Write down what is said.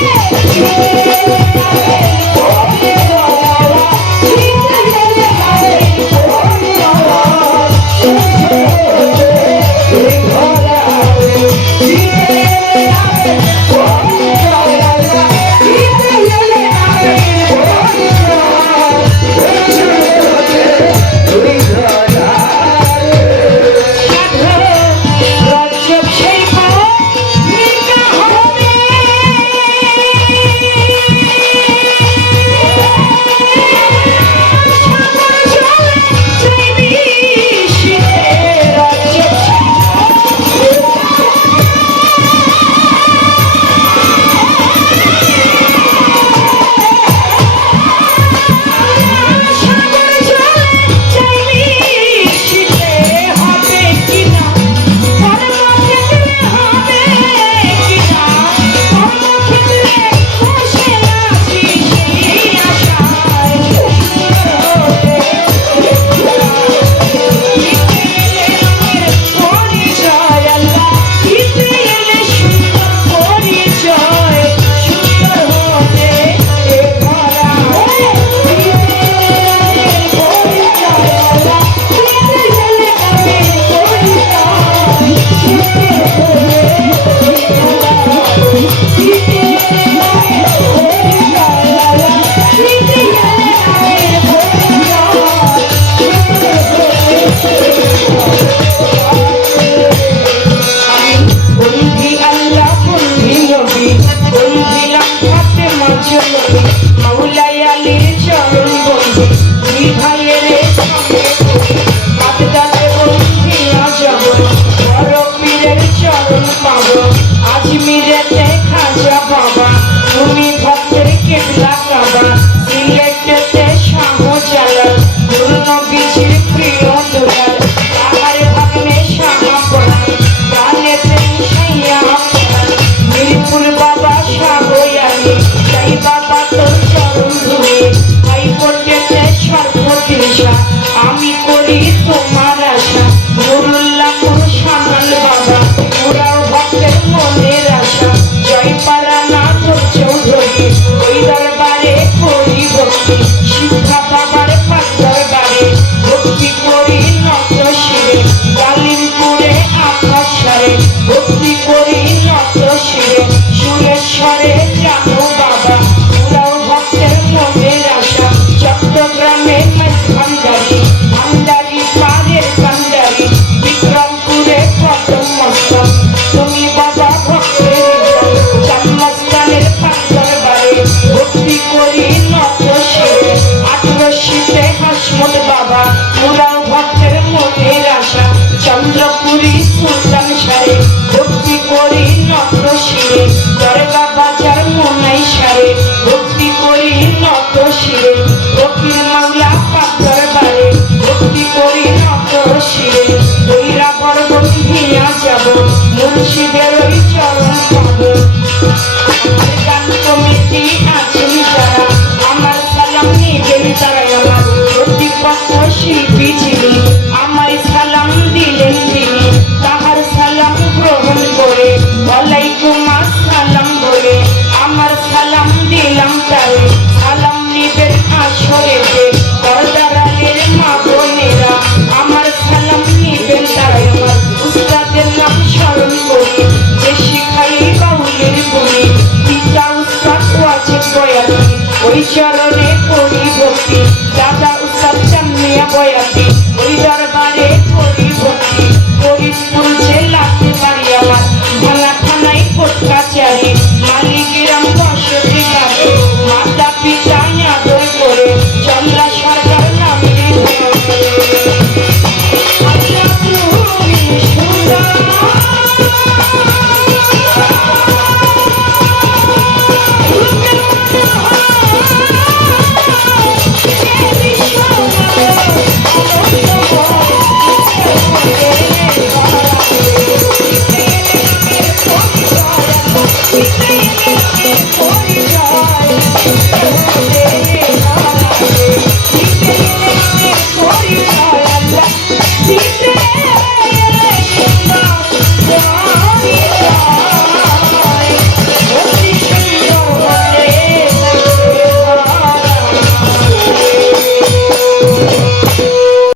Yeah! পুরা Yeah.